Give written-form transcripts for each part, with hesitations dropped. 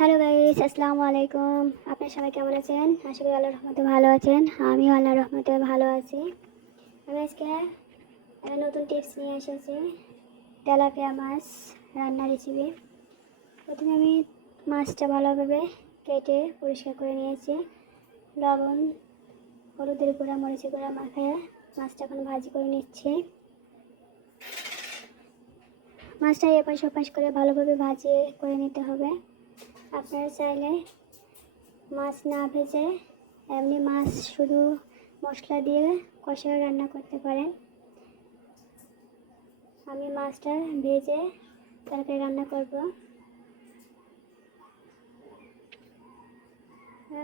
Hello guys, আসসালামু আলাইকুম। আপনারা সবাই কেমন আছেন? আশা করি আল্লাহর রহমতে ভালো আছেন। আমিও আল্লাহর রহমতে ভালো আছি। আমি আজকে একটা নতুন টিপস নিয়ে এসেছি, তেলাপিয়া মাছ রান্নার রেসিপি। প্রথমে আমি মাছটা ভালোভাবে কেটে পরিষ্কার করে নিয়েছি। লবণ, হলুদের গুঁড়া, মরিচের গুঁড়া মাখিয়ে মাছটা এখন ভাজি করে নিচ্ছি। মাছটা এপাশ ওপাশ করে ভালোভাবে ভাজি করে নিতে হবে। আপনারা চাইলে মাছ না ভেজে এমনি মাছ শুধু মশলা দিয়ে কষা রান্না করতে পারেন। আমি মাছটা ভেজে তরকারি রান্না করব।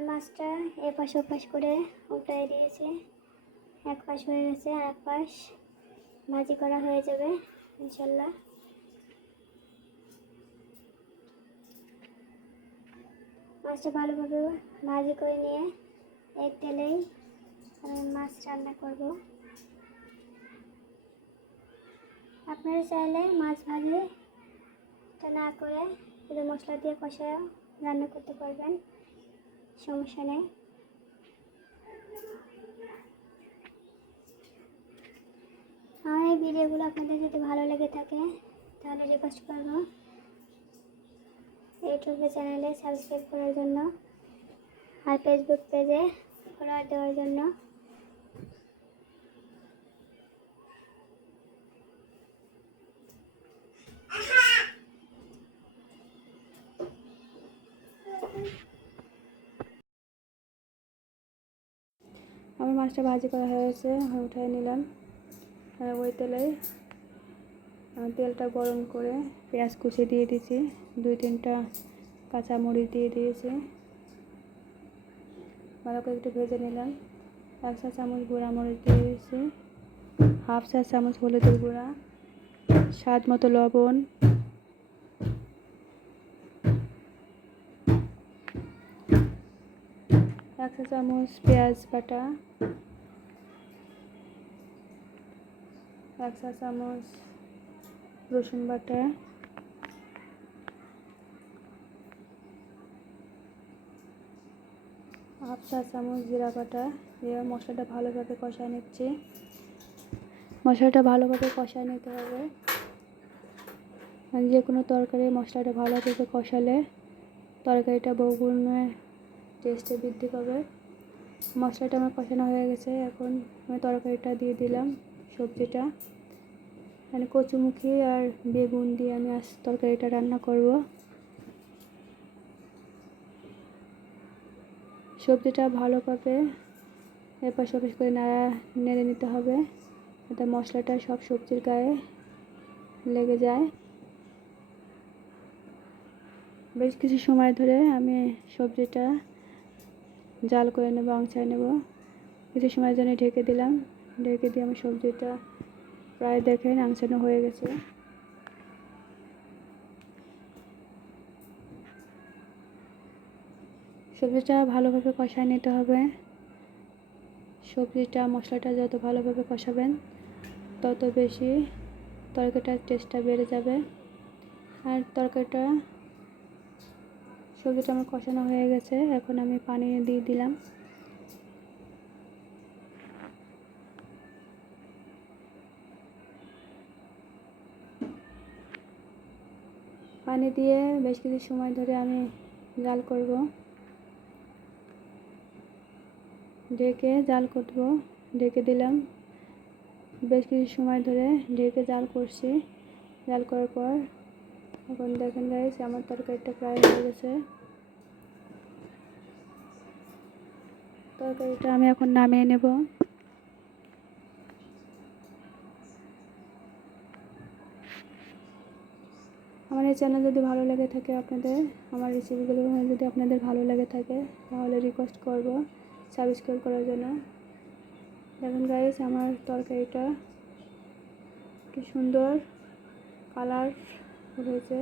মাছটা এপাশ ওপাশ করে উল্টাই দিয়েছি। এক পাশ হয়ে গেছে, আর এক পাশ ভাজি করা হয়ে যাবে ইনশাল্লাহ। মাছটা ভালোভাবে ভাজি করে নিয়ে এক তেলেই আমি মাছ রান্না করব। আপনারা চাইলে মাছ ভাজিটা না করে শুধু মশলা দিয়ে কষা রান্না করতে পারবেন, সমস্যা নেই। আমার এই ভিডিওগুলো আপনাদের যদি ভালো লেগে থাকে তাহলে রিকোয়েস্ট করব ইউটিউবে চ্যানেলে সাবস্ক্রাইব করার জন্য আর ফেসবুক পেজে ফলোয়ার দেওয়ার জন্য। আমার মাছটা ভাজি করা হয়েছে, উঠাই নিলাম। আর ওই তেলটা গরম করে পেঁয়াজ কুচি দিয়ে দিয়েছি, 2-3টা কাঁচামরিচ দিয়ে দিয়েছি। ভালো করে একটু ভেজে নিলাম। 1 চা চামচ গুঁড়া মরিচ দিয়ে দিয়েছি, 1/2 চা চামচ হলুদের গুঁড়া, স্বাদ মতো লবণ, 1 চা চামচ পেঁয়াজ বাটা, 1 চা চামচ রসুন বাটা, 1/2 চা চামচ জিরা বাটা দিয়ে মশলাটা ভালোভাবে কষায় নিচ্ছি। মশলাটা ভালোভাবে কষায় নিতে হবে। যে কোনো তরকারি মশলাটা ভালোভাবে কষালে তরকারিটা বহুগুণে টেস্টে বৃদ্ধি পাবে। মশলাটা আমার কষানো হয়ে গেছে, এখন আমি তরকারিটা দিয়ে দিলাম। সবজিটা মানে কচুমুখী আর বেগুন দিয়ে আমি আজ তরকারিটা রান্না করব। সবজিটা ভালোভাবে এপাশ ওপাশ করে নেড়ে নিতে হবে, যাতে মশলাটা সব সবজির গায়ে লেগে যায়। বেশ কিছু সময় ধরে আমি সবজিটা জাল করে নেব, আংচায় নেব। কিছু সময়ের জন্য ঢেকে দিলাম। ঢেকে দিয়ে আমি সবজিটা প্রায় দেখেন আংচানো হয়ে গেছে। সবজিটা ভালোভাবে কষায় নিতে হবে। সবজিটা মশলাটা যত ভালোভাবে কষাবেন তত বেশি তরকারিটার টেস্টটা বেড়ে যাবে। আর সবজিটা আমার কষানো হয়ে গেছে, এখন আমি পানি দিয়ে দিলাম। পানি দিয়ে বেশ কিছু সময় ধরে আমি জাল করব, ঢেকে জাল করব। ঢেকে দিলাম, বেশ কিছু সময় ধরে ঢেকে জাল করছি। জাল করার পর এখন দেখেন গাইস, আমার তরকারিটা প্রায় হয়ে গেছে। তরকারিটা আমি এখন নামিয়ে নেব। আমার এই চ্যানেল যদি ভালো লেগে থাকে আপনাদের, আমার রেসিপিগুলো যদি আপনাদের ভালো লেগে থাকে তাহলে রিকোয়েস্ট করব সাবস্ক্রাইব করার জন্য। দেখুন গাইস, আমার তরকারিটা কি সুন্দর কালার হয়েছে।